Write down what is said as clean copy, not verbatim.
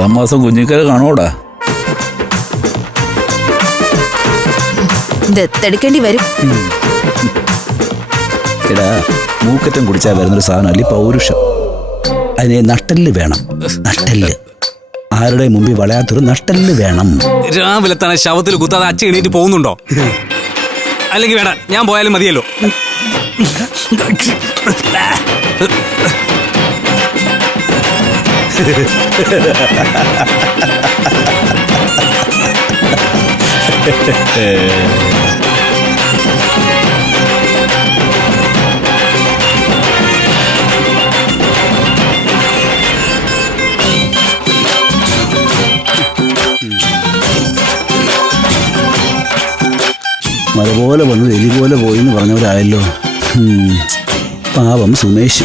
10 മാസം കുഞ്ഞിക്കര കാണോടാ. ദത്തെടുക്കേണ്ടി വരും. എടാ, മൂക്കറ്റം കുടിച്ചാൽ വരുന്നൊരു സാധനമല്ല പൗരുഷം. അതിനെ നട്ടല് വേണം. നട്ടല് ആരുടെ മുമ്പിൽ വളയാത്തൊരു നട്ടല് വേണം. രാവിലെ തന്നെ ശവത്തിൽ കുത്താതെ അച്ഛൻ എണീറ്റ് പോകുന്നുണ്ടോ? അല്ലെങ്കിൽ വേണ്ട, ഞാൻ പോയാലും മതിയല്ലോ. മഴ പോലെ വന്നത് എലി പോലെ പോയി എന്ന് പറഞ്ഞവരായല്ലോ. പാവം സുമേഷ്.